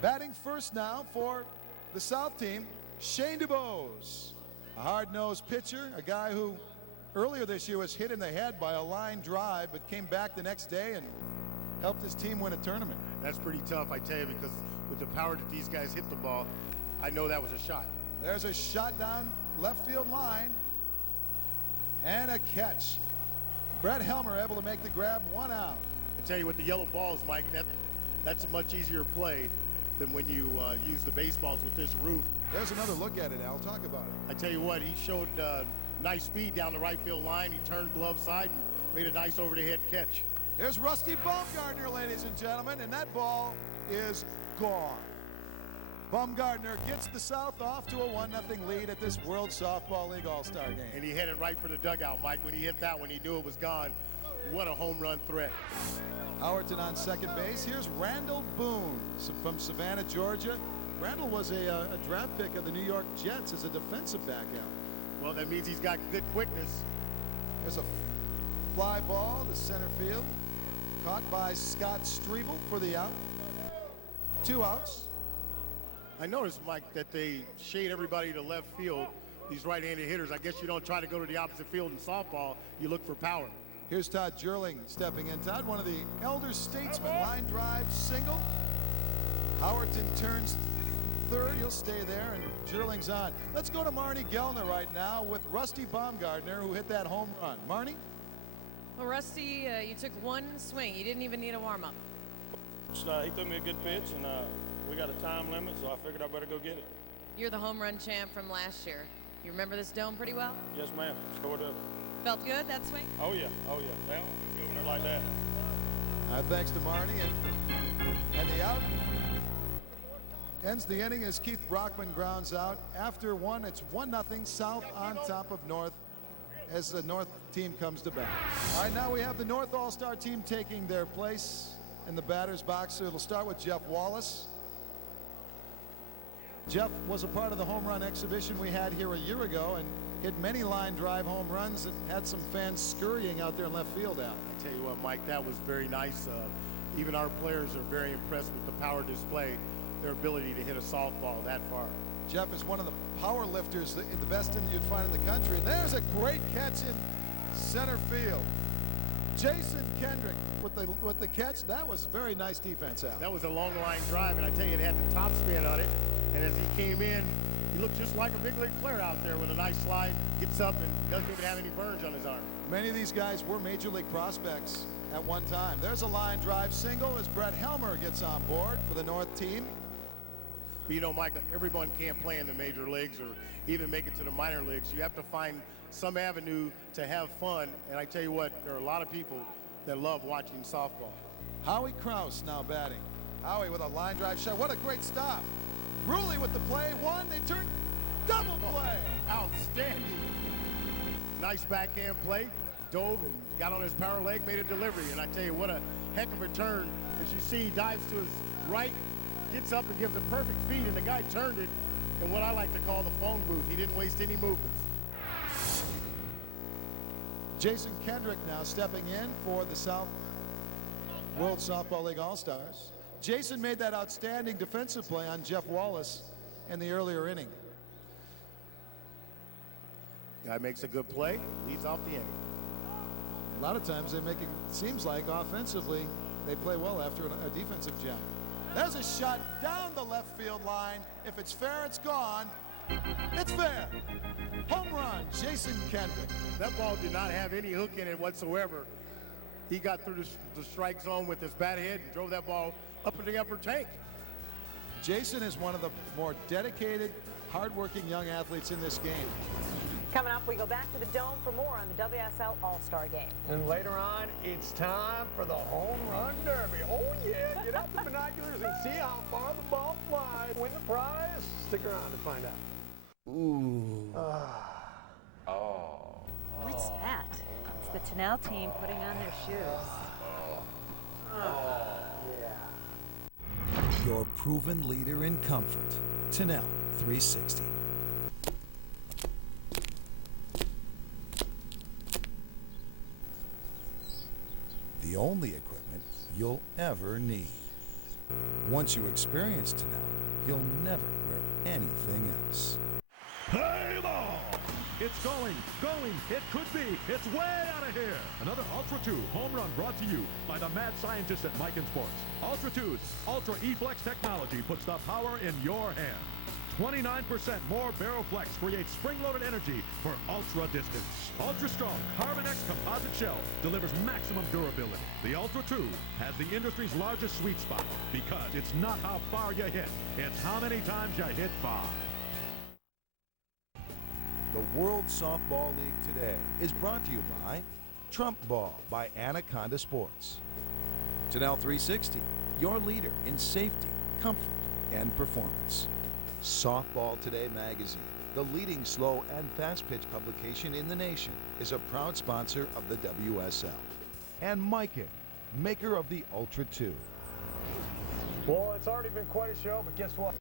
Batting first now for the South team, Shane DuBose. A hard-nosed pitcher, a guy who earlier this year was hit in the head by a line drive, but came back the next day and helped his team win a tournament. That's pretty tough, I tell you, because with the power that these guys hit the ball, I know that was a shot. There's a shot down left field line and a catch. Brett Helmer able to make the grab, 1 out. I tell you, with the yellow balls, Mike, that's a much easier play than when you use the baseballs with this roof. There's another look at it, Al. Talk about it. I tell you what, he showed nice speed down the right field line. He turned glove side and made a nice over-the-head catch. There's Rusty Baumgartner, ladies and gentlemen, and that ball is gone. Baumgartner gets the South off to a 1-0 lead at this World Softball League All-Star game. And he headed right for the dugout, Mike. When he hit that one, he knew it was gone. What a home run threat. Howerton on second base. Here's Randall Boone from Savannah, Georgia. Randall was a draft pick of the New York Jets as a defensive back out. Well, that means he's got good quickness. There's a fly ball to center field. Caught by Scott Strebel for the out. 2 outs. I noticed, Mike, that they shade everybody to left field, these right-handed hitters. I guess you don't try to go to the opposite field in softball. You look for power. Here's Todd Jerling stepping in. Todd, one of the elder statesmen. Line drive, single. Howerton turns third. He'll stay there, and Jerling's on. Let's go to Marnie Gellner right now with Rusty Baumgartner, who hit that home run. Marnie? Well, Rusty, you took 1 swing. You didn't even need a warm-up. He threw me a good pitch, and we got a time limit, so I figured I better go get it. You're the home run champ from last year. You remember this dome pretty well? Yes, ma'am. Scored up. Felt good, that swing? Oh, yeah. Oh, yeah. Well, good when they're like that. Thanks to Marnie. And the out ends the inning as Keith Brockman grounds out. After 1, it's 1-0 South on top of North as the North team comes to bat. All right, now we have the North All-Star team taking their place in the batter's box. So it'll start with Jeff Wallace. Jeff was a part of the home run exhibition we had here a year ago and hit many line drive home runs and had some fans scurrying out there in left field out. I tell you what, Mike, that was very nice. Even our players are very impressed with the power display, their ability to hit a softball that far. Jeff is one of the power lifters, the best you'd find in the country. There's a great catch in center field. Jason Kendrick with the catch. That was very nice defense out. That was a long line drive, and I tell you, it had the top spin on it. And as he came in, he looked just like a big league player out there with a nice slide, gets up and doesn't even have any burns on his arm. Many of these guys were major league prospects at one time. There's a line drive single as Brett Helmer gets on board for the North team. But you know, Mike, everyone can't play in the major leagues or even make it to the minor leagues. You have to find some avenue to have fun. And I tell you what, there are a lot of people that love watching softball. Howie Krause now batting. Howie with a line drive shot. What a great stop. Bruley with the play. 1, they turn double play. Outstanding. Nice backhand play. Dove and got on his power leg, made a delivery. And I tell you, what a heck of a turn. As you see, he dives to his right, gets up and gives a perfect feed, and the guy turned it in what I like to call the phone booth. He didn't waste any movements. Jason Kendrick now stepping in for the South World Softball League All-Stars. Jason made that outstanding defensive play on Jeff Wallace in the earlier inning. Guy makes a good play, leads off the inning. A lot of times they make it seems like offensively they play well after a defensive job. There's a shot down the left field line. If it's fair, it's gone. It's fair. Home run, Jason Kendrick. That ball did not have any hook in it whatsoever. He got through the strike zone with his bat head and drove that ball up in the upper tank. Jason is one of the more dedicated, hardworking young athletes in this game. Coming up, we go back to the Dome for more on the WSL All-Star Game. And later on, it's time for the Home Run Derby. Oh, yeah, get out the binoculars and see how far the ball flies. Win the prize? Stick around to find out. Ooh. What's that? It's the Tunnel team putting on their shoes. Your proven leader in comfort. Tunnel 360. The only equipment you'll ever need. Once you experience Tanel, you'll never wear anything else. Play ball! It's going, it could be, it's way out of here! Another Ultra 2 home run brought to you by the mad scientists at Miken Sports. Ultra 2's Ultra E-Flex technology puts the power in your hand. 29% more Barrel Flex creates spring-loaded energy for ultra distance. Ultra strong Carbon X composite shell delivers maximum durability. The Ultra 2 has the industry's largest sweet spot because it's not how far you hit, it's how many times you hit far. The World Softball League today is brought to you by Trump Ball by Anaconda Sports. Tanel 360, your leader in safety, comfort, and performance. Softball Today magazine, the leading slow and fast pitch publication in the nation, is a proud sponsor of the WSL. And Miken, maker of the Ultra 2. Well, it's already been quite a show, but guess what?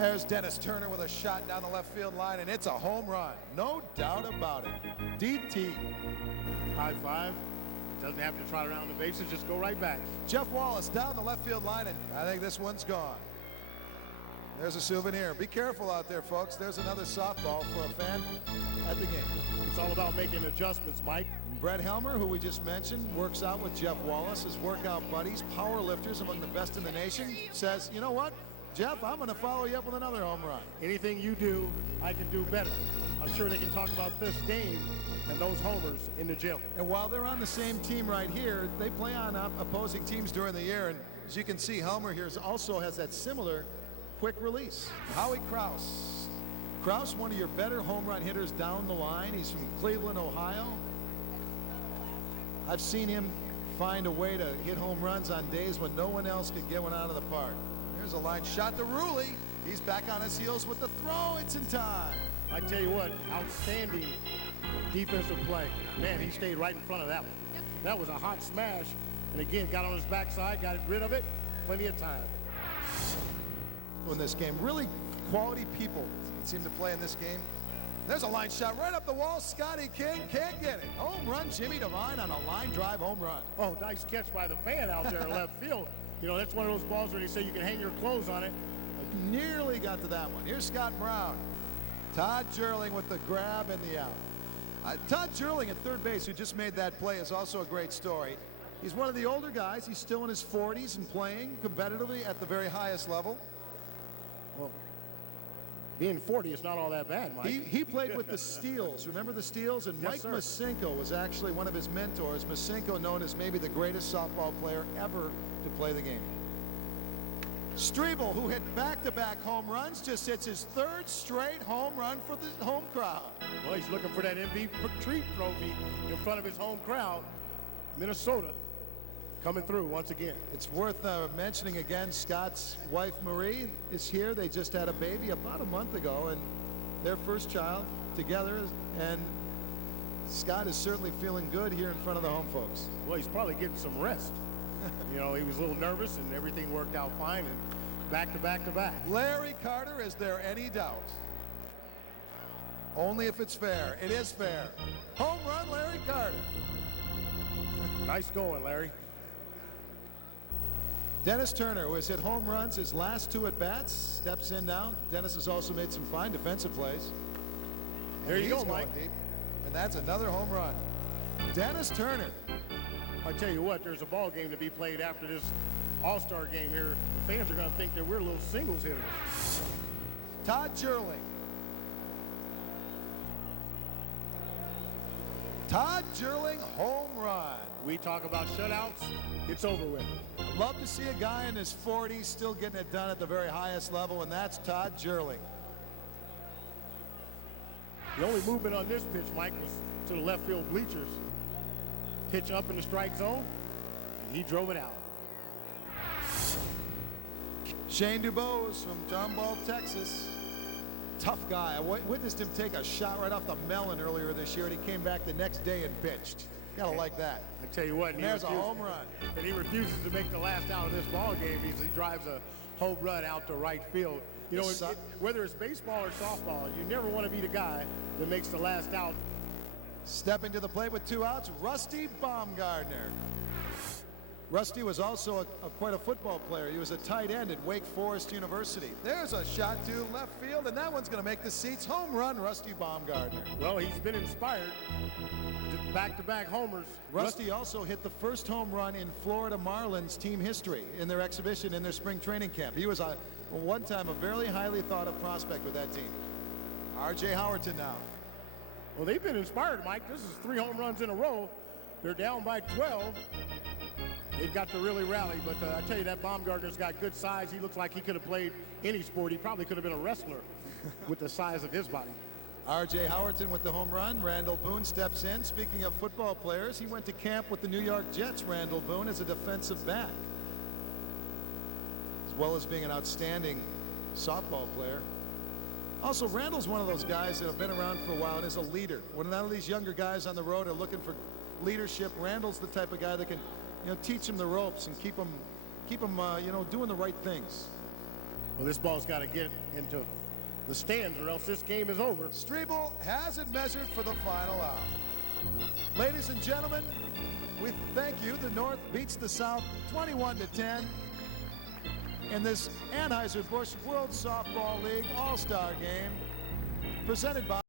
There's Dennis Turner with a shot down the left field line, and it's a home run. No doubt about it. DT. High five. Doesn't have to trot around the bases, just go right back. Jeff Wallace down the left field line, and I think this one's gone. There's a souvenir. Be careful out there, folks. There's another softball for a fan at the game. It's all about making adjustments, Mike. And Brett Helmer, who we just mentioned, works out with Jeff Wallace, his workout buddies, power lifters among the best in the nation, says, you know what, Jeff, I'm going to follow you up with another home run. Anything you do, I can do better. I'm sure they can talk about this game and those homers in the gym. And while they're on the same team right here, they play on opposing teams during the year. And as you can see, Helmer here also has that similar quick release. Howie Krause. Krause, one of your better home run hitters down the line. He's from Cleveland, Ohio. I've seen him find a way to hit home runs on days when no one else could get one out of the park. There's a line shot to Rulli. He's back on his heels with the throw. It's in time. I tell you what, outstanding defensive play. Man, he stayed right in front of that one. That was a hot smash. And again, got on his backside, got rid of it. Plenty of time. In this game, really quality people seem to play in this game. There's a line shot right up the wall. Scotty King can't get it. Home run, Jimmy Devine on a line drive home run. Oh, nice catch by the fan out there in left field. You know, that's one of those balls where they say you can hang your clothes on it. Nearly got to that one. Here's Scott Brown. Todd Jerling with the grab and the out. Todd Jerling at third base, who just made that play, is also a great story. He's one of the older guys. He's still in his 40s and playing competitively at the very highest level. Well, being 40 is not all that bad, Mike. He played with the Steels. Remember the Steels? And Yes, Mike sir. Masinko was actually one of his mentors. Masinko, known as maybe the greatest softball player ever to play the game. Strebel, who hit back-to-back home runs, just hits his third straight home run for the home crowd. Well, he's looking for that MVP trophy in front of his home crowd. Minnesota coming through once again. It's worth mentioning again, Scott's wife Marie is here. They just had a baby about a month ago, and their first child together, and Scott is certainly feeling good here in front of the home folks. Well, he's probably getting some rest. You know, he was a little nervous, and everything worked out fine, and back to back to back. Larry Carter, is there any doubt? Only if it's fair. It is fair. Home run, Larry Carter. Nice going, Larry. Dennis Turner, who has hit home runs his last two at-bats, steps in now. Dennis has also made some fine defensive plays. There you go, He's going Mike. deep. And that's another home run. Dennis Turner. I tell you what, there's a ball game to be played after this All-Star game here. The fans are going to think that we're little singles hitters. Todd Jerling. Todd Jerling, home run. We talk about shutouts, it's over with. Love to see a guy in his 40s still getting it done at the very highest level, and that's Todd Jerling. The only movement on this pitch, Mike, was to the left field bleachers. Pitch up in the strike zone, and he drove it out. Shane Dubose from Tomball, Texas. Tough guy. I witnessed him take a shot right off the melon earlier this year, and he came back the next day and pitched. Gotta like that. I tell you what, And there's a home run. And he refuses to make the last out of this ball game because he drives a home run out to right field. You know, whether it's baseball or softball, you never want to be the guy that makes the last out. Stepping to the plate with 2 outs, Rusty Baumgartner. Rusty was also quite a football player. He was a tight end at Wake Forest University. There's a shot to left field, and that one's going to make the seats. Home run, Rusty Baumgartner. Well, he's been inspired. Back-to-back homers. Rusty also hit the first home run in Florida Marlins team history in their exhibition in their spring training camp. He was one time a very highly thought of prospect with that team. R.J. Howerton now. Well, they've been inspired, Mike. This is 3 home runs in a row. They're down by 12. They've got to really rally, but I tell you, that Baumgartner's got good size. He looks like he could have played any sport. He probably could have been a wrestler with the size of his body. R.J. Howerton with the home run. Randall Boone steps in. Speaking of football players, he went to camp with the New York Jets, Randall Boone, as a defensive back, as well as being an outstanding softball player. Also, Randall's one of those guys that have been around for a while and is a leader. When none of these younger guys on the road are looking for leadership, Randall's the type of guy that can, teach them the ropes and keep them, doing the right things. Well, this ball's got to get into the stands or else this game is over. Strebel has it measured for the final out. Ladies and gentlemen, we thank you. The North beats the South 21-10 in this Anheuser-Busch World Softball League All-Star Game presented by